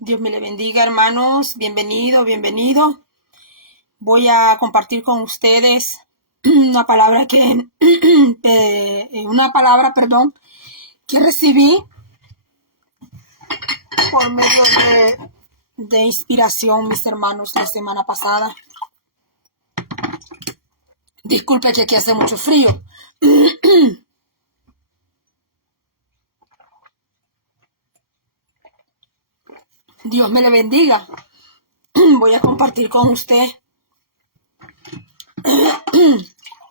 Dios me le bendiga, hermanos. Bienvenido, bienvenido. Voy a compartir con ustedes una palabra que recibí por medio de inspiración, mis hermanos, la semana pasada. Disculpe que aquí hace mucho frío. Dios me le bendiga. Voy a compartir con usted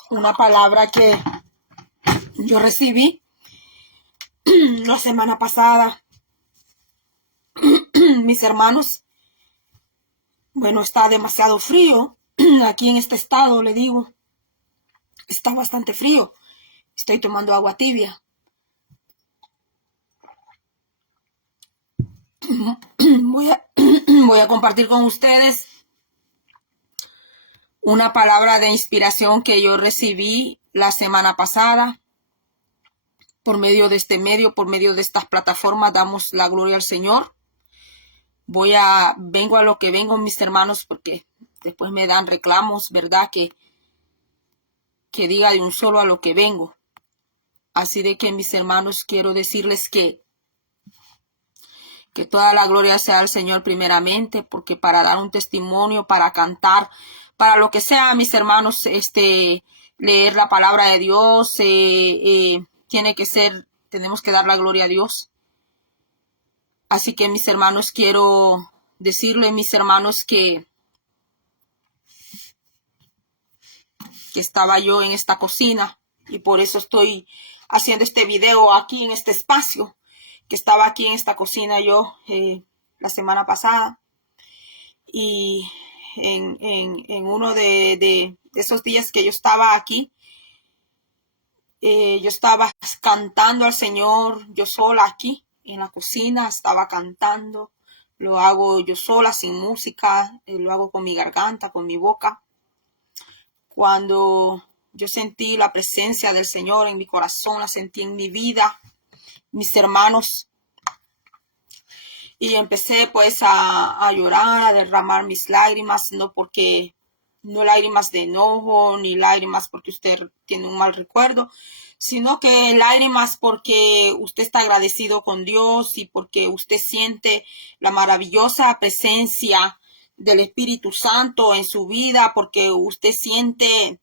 una palabra que yo recibí la semana pasada. Mis hermanos, bueno, está demasiado frío. Aquí en este estado, le digo, está bastante frío. Estoy tomando agua tibia. Voy a compartir con ustedes una palabra de inspiración que yo recibí la semana pasada. Por medio de por medio de estas plataformas, damos la gloria al Señor. Vengo a lo que vengo, mis hermanos, porque después me dan reclamos, ¿verdad? Que diga de un solo a lo que vengo. Así de que, mis hermanos, quiero decirles que toda la gloria sea al Señor primeramente, porque para dar un testimonio, para cantar, para lo que sea, mis hermanos, leer la palabra de Dios, tenemos que dar la gloria a Dios. Así que, mis hermanos, quiero decirle, mis hermanos, que estaba yo en esta cocina y por eso estoy haciendo este video aquí en este espacio, que estaba aquí en esta cocina yo la semana pasada, y en uno de esos días que yo estaba aquí, yo estaba cantando al Señor, yo sola aquí en la cocina, estaba cantando. Lo hago yo sola, sin música, lo hago con mi garganta, con mi boca. Cuando yo sentí la presencia del Señor en mi corazón, la sentí en mi vida, mis hermanos, y empecé pues a llorar, a derramar mis lágrimas, no lágrimas de enojo, ni lágrimas porque usted tiene un mal recuerdo, sino que lágrimas porque usted está agradecido con Dios y porque usted siente la maravillosa presencia del Espíritu Santo en su vida, porque usted siente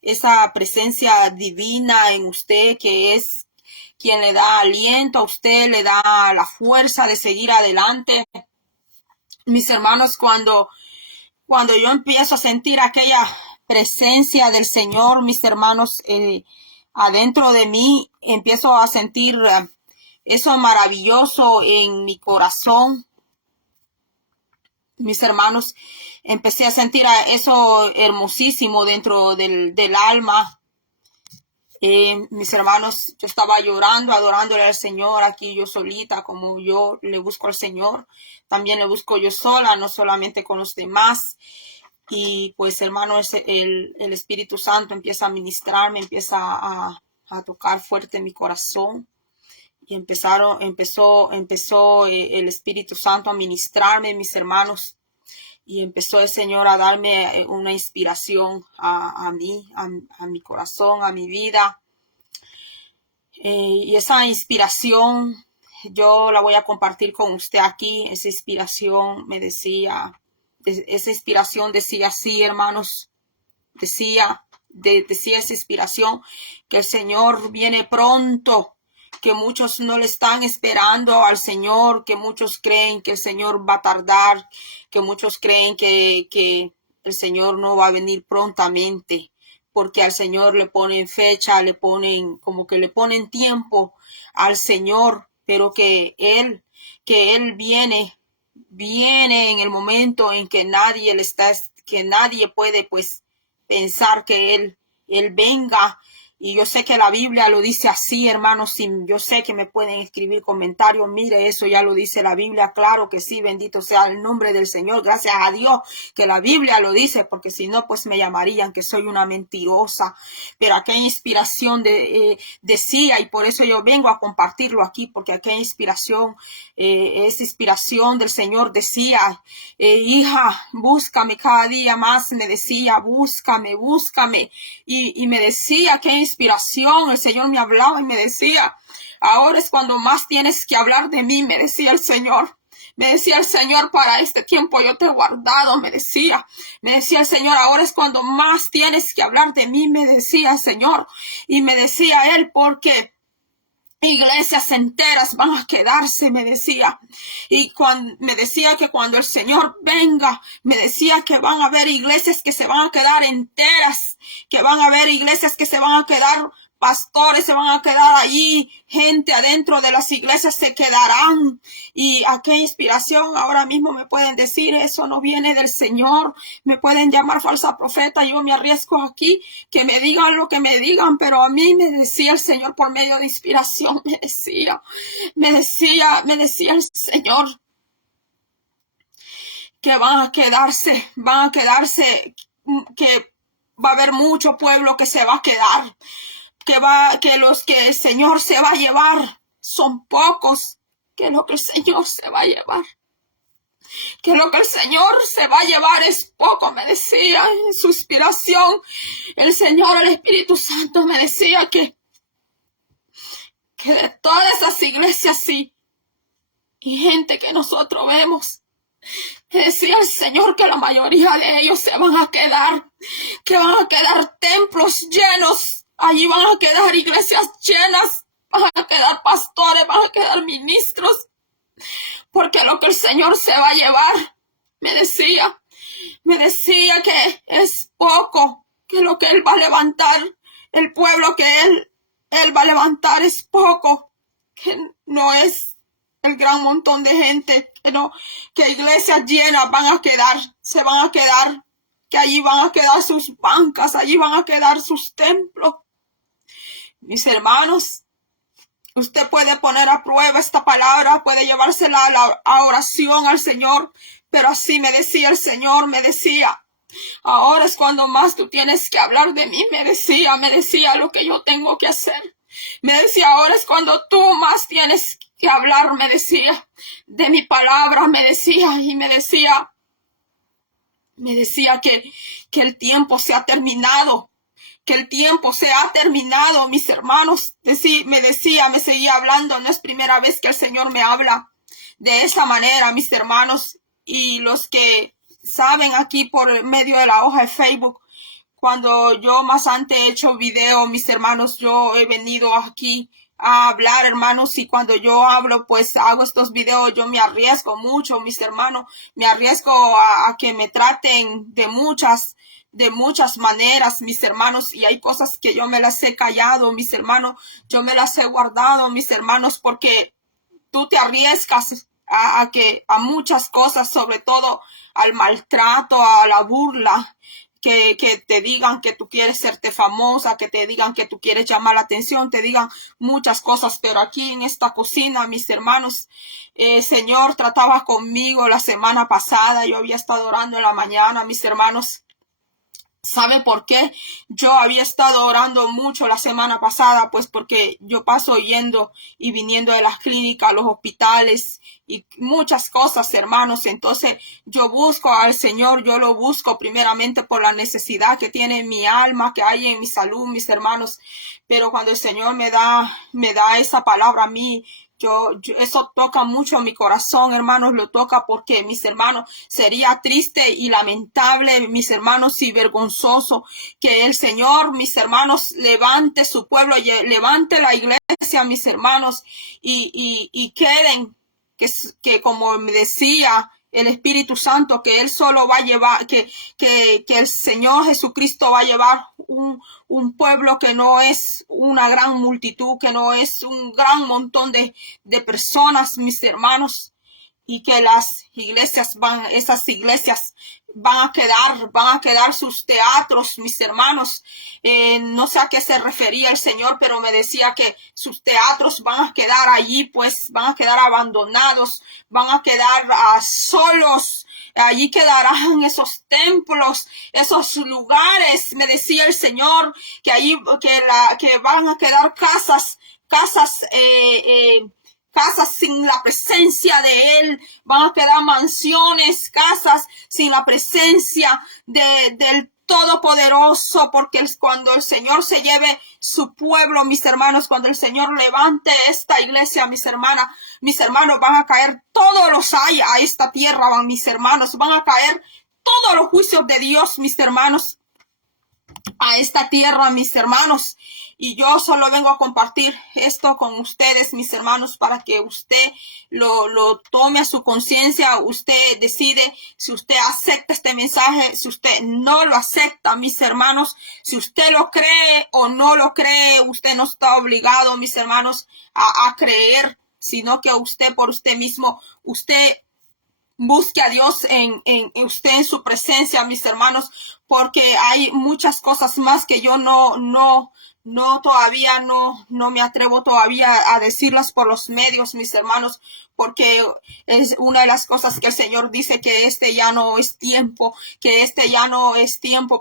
esa presencia divina en usted, que es quien le da aliento a usted, le da la fuerza de seguir adelante. Mis hermanos, cuando yo empiezo a sentir aquella presencia del Señor, mis hermanos, adentro de mí, empiezo a sentir eso maravilloso en mi corazón. Mis hermanos, empecé a sentir eso hermosísimo dentro del alma. Mis hermanos, yo estaba llorando, adorándole al Señor aquí yo solita, como yo le busco al Señor. También le busco yo sola, no solamente con los demás. Y pues, hermanos, el Espíritu Santo empieza a ministrarme, empieza a tocar fuerte mi corazón. Y empezó el Espíritu Santo a ministrarme, mis hermanos. Y empezó el Señor a darme una inspiración a mí, a mi corazón, a mi vida. Y esa inspiración yo la voy a compartir con usted aquí. Esa inspiración decía así, hermanos. Decía esa inspiración que el Señor viene pronto, que muchos no le están esperando al Señor, que muchos creen que el Señor va a tardar, que muchos creen que el Señor no va a venir prontamente, porque al Señor le ponen fecha, le ponen tiempo al Señor, pero que Él viene en el momento en que nadie puede pues pensar que él venga, Y yo sé que la Biblia lo dice así, hermanos. Y yo sé que me pueden escribir comentarios. Mire, eso ya lo dice la Biblia. Claro que sí, bendito sea el nombre del Señor. Gracias a Dios que la Biblia lo dice, porque si no, pues me llamarían que soy una mentirosa. Pero aquella inspiración decía, y por eso yo vengo a compartirlo aquí, porque aquella inspiración, esa inspiración del Señor decía, hija, búscame cada día más. Me decía, búscame, búscame. Y me decía, qué inspiración, el Señor me hablaba y me decía, ahora es cuando más tienes que hablar de mí, me decía el Señor. Me decía el Señor, para este tiempo yo te he guardado, me decía el Señor, ahora es cuando más tienes que hablar de mí, me decía el Señor. Y me decía Él, porque iglesias enteras van a quedarse, me decía. Y me decía que cuando el Señor venga, me decía que van a haber iglesias que se van a quedar enteras, que van a haber iglesias que se van a quedar, pastores se van a quedar allí, gente adentro de las iglesias se quedarán. Y a qué inspiración ahora mismo me pueden decir, eso no viene del Señor, me pueden llamar falsa profeta, yo me arriesgo aquí, que me digan lo que me digan, pero a mí me decía el Señor por medio de inspiración, me decía el Señor que van a quedarse, que va a haber mucho pueblo que se va a quedar, que los que el Señor se va a llevar son pocos, que lo que el Señor se va a llevar, que lo que el Señor se va a llevar es poco, me decía en su inspiración. El Señor, el Espíritu Santo me decía que de todas esas iglesias y gente que nosotros vemos, me decía el Señor que la mayoría de ellos se van a quedar, que van a quedar templos llenos. Allí van a quedar iglesias llenas, van a quedar pastores, van a quedar ministros, porque lo que el Señor se va a llevar, me decía que es poco, que lo que Él va a levantar, el pueblo que Él va a levantar es poco, que no es el gran montón de gente, que iglesias llenas van a quedar, se van a quedar, que allí van a quedar sus bancas, allí van a quedar sus templos. Mis hermanos, usted puede poner a prueba esta palabra, puede llevársela a oración al Señor, pero así me decía el Señor, me decía, ahora es cuando más tú tienes que hablar de mí, me decía lo que yo tengo que hacer. Me decía, ahora es cuando tú más tienes que hablar, me decía, de mi palabra, me decía, y me decía que el tiempo se ha terminado. Que el tiempo se ha terminado, mis hermanos. Me seguía hablando. No es primera vez que el Señor me habla de esa manera, mis hermanos. Y los que saben aquí por medio de la hoja de Facebook, cuando yo más antes he hecho video, mis hermanos, yo he venido aquí a hablar, hermanos, y cuando yo hablo, pues hago estos videos, yo me arriesgo mucho, mis hermanos, me arriesgo a que me traten de muchas maneras, mis hermanos, y hay cosas que yo me las he callado, mis hermanos, yo me las he guardado, mis hermanos, porque tú te arriesgas a muchas cosas, sobre todo al maltrato, a la burla, que te digan que tú quieres serte famosa, que te digan que tú quieres llamar la atención, te digan muchas cosas, pero aquí en esta cocina, mis hermanos, Señor trataba conmigo la semana pasada, yo había estado orando en la mañana, mis hermanos. ¿Sabe por qué? Yo había estado orando mucho la semana pasada, pues porque yo paso yendo y viniendo de las clínicas, los hospitales y muchas cosas, hermanos. Entonces yo busco al Señor, yo lo busco primeramente por la necesidad que tiene mi alma, que hay en mi salud, mis hermanos. Pero cuando el Señor me da esa palabra a mí, eso toca mucho mi corazón, hermanos, lo toca porque, mis hermanos, sería triste y lamentable, mis hermanos, y vergonzoso que el Señor, mis hermanos, levante su pueblo, levante la iglesia, mis hermanos, y queden, que como me decía el Espíritu Santo, que Él solo va a llevar, que el Señor Jesucristo va a llevar un pueblo que no es una gran multitud, que no es un gran montón de personas, mis hermanos, y que esas iglesias van a quedar sus teatros, mis hermanos. No sé a qué se refería el Señor, pero me decía que sus teatros van a quedar allí, pues van a quedar abandonados, van a quedar solos. Allí quedarán esos templos, esos lugares, me decía el Señor, que allí que van a quedar casas sin la presencia de Él, van a quedar mansiones, casas sin la presencia del Todopoderoso, porque cuando el Señor se lleve su pueblo, mis hermanos, cuando el Señor levante esta iglesia, mis hermanos, van a caer todos los hay a esta tierra, mis hermanos, van a caer todos los juicios de Dios, mis hermanos, a esta tierra, mis hermanos. Y yo solo vengo a compartir esto con ustedes, mis hermanos, para que usted lo tome a su conciencia. Usted decide si usted acepta este mensaje, si usted no lo acepta, mis hermanos. Si usted lo cree o no lo cree, usted no está obligado, mis hermanos, a creer, sino que usted por usted mismo, usted busque a Dios en usted, en su presencia, mis hermanos, porque hay muchas cosas más que yo todavía no me atrevo todavía a decirlas por los medios, mis hermanos, porque es una de las cosas que el Señor dice, que ya no es tiempo,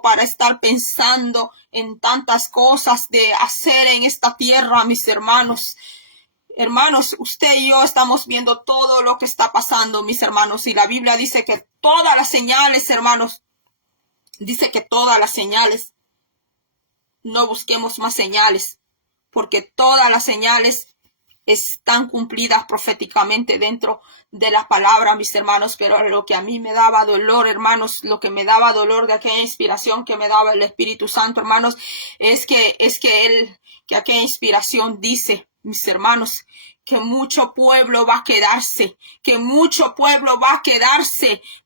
para estar pensando en tantas cosas de hacer en esta tierra, mis hermanos. Hermanos, usted y yo estamos viendo todo lo que está pasando, mis hermanos, y la Biblia dice que todas las señales, hermanos, dice que todas las señales, no busquemos más señales, porque todas las señales están cumplidas proféticamente dentro de la palabra, mis hermanos. Pero lo que a mí me daba dolor, hermanos, lo que me daba dolor de aquella inspiración que me daba el Espíritu Santo, hermanos, es que aquella inspiración dice, mis hermanos, que mucho pueblo va a quedarse,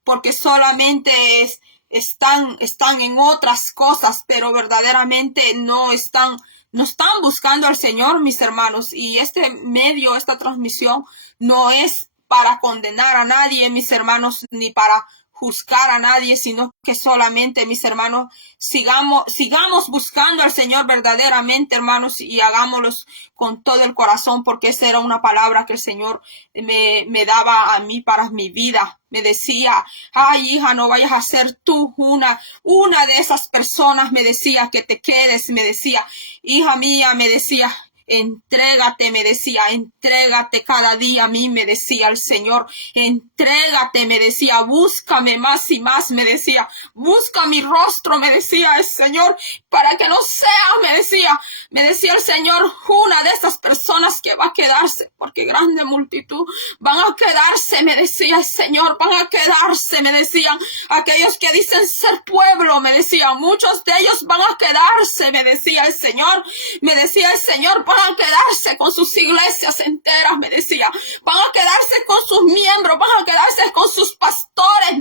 porque solamente están en otras cosas, pero verdaderamente no están buscando al Señor, mis hermanos. Y esta transmisión no es para condenar a nadie, mis hermanos, ni para juzgar a nadie, sino que solamente, mis hermanos, sigamos buscando al Señor verdaderamente, hermanos, y hagámoslos con todo el corazón, porque esa era una palabra que el Señor me daba a mí para mi vida. Me decía, ay, hija, no vayas a ser tú una de esas personas, me decía, que te quedes, me decía, hija mía, me decía, entrégate, me decía, entrégate cada día a mí, me decía el Señor, entrégate, me decía, búscame más y más, me decía, busca mi rostro, me decía el Señor, para que no sea, me decía el Señor, una de esas personas que va a quedarse, porque grande multitud van a quedarse, me decía el Señor, van a quedarse, me decían, aquellos que dicen ser pueblo, me decía, muchos de ellos van a quedarse, me decía el Señor, van a quedarse con sus iglesias enteras, me decía, van a quedarse con sus miembros, van a quedarse con sus pastores,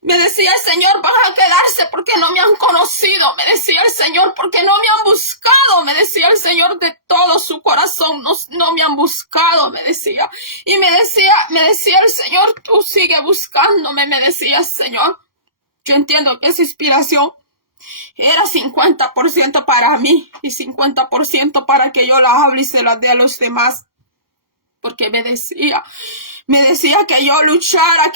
me decía el Señor, van a quedarse porque no me han conocido, me decía el Señor, porque no me han buscado, me decía el Señor, de todo su corazón, no me han buscado, me decía, y me decía el Señor, tú sigue buscándome, me decía el Señor. Yo entiendo que esa inspiración era 50% para mí y 50% para que yo la hable y se la dé a los demás. Porque me decía que yo luchara,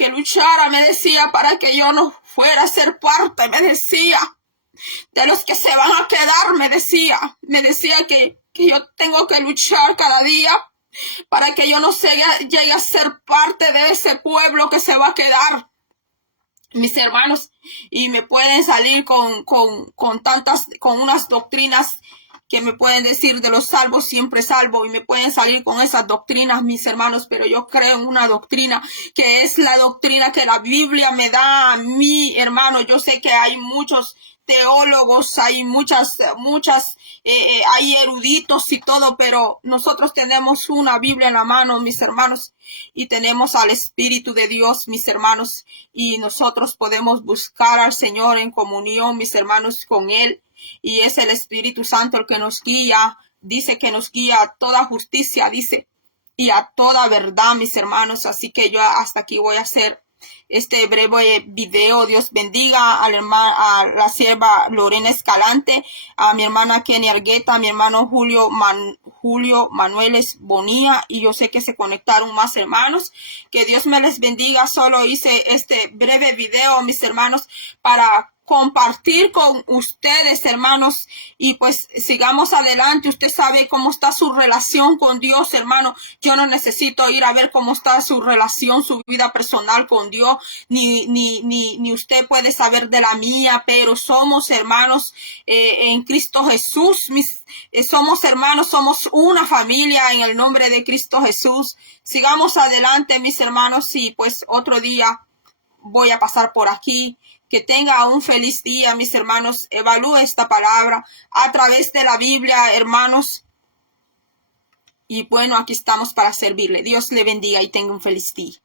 me decía, para que yo no fuera a ser parte, me decía, de los que se van a quedar, me decía que yo tengo que luchar cada día para que yo no llegue a ser parte de ese pueblo que se va a quedar, mis hermanos. Y me pueden salir con unas doctrinas que me pueden decir de los salvos siempre salvo, y me pueden salir con esas doctrinas, mis hermanos, pero yo creo en una doctrina que es la doctrina que la Biblia me da a mí, hermano. Yo sé que hay muchos teólogos, hay hay eruditos y todo, pero nosotros tenemos una Biblia en la mano, mis hermanos, y tenemos al Espíritu de Dios, mis hermanos, y nosotros podemos buscar al Señor en comunión, mis hermanos, con Él, y es el Espíritu Santo el que nos guía, dice que nos guía a toda justicia, dice, y a toda verdad, mis hermanos. Así que yo hasta aquí voy a hacer este breve video. Dios bendiga a la sierva Lorena Escalante, a mi hermana Kenny Argueta, a mi hermano Julio Manuel Bonilla, y yo sé que se conectaron más hermanos. Que Dios me les bendiga. Solo hice este breve video, mis hermanos, para compartir con ustedes, hermanos, y pues sigamos adelante. Usted sabe cómo está su relación con Dios, hermano. Yo no necesito ir a ver cómo está su relación, su vida personal con Dios, ni usted puede saber de la mía, pero somos hermanos en Cristo Jesús. Somos hermanos, somos una familia en el nombre de Cristo Jesús. Sigamos adelante, mis hermanos, y pues otro día voy a pasar por aquí. Que tenga un feliz día, mis hermanos. Evalúe esta palabra a través de la Biblia, hermanos. Y bueno, aquí estamos para servirle. Dios le bendiga y tenga un feliz día.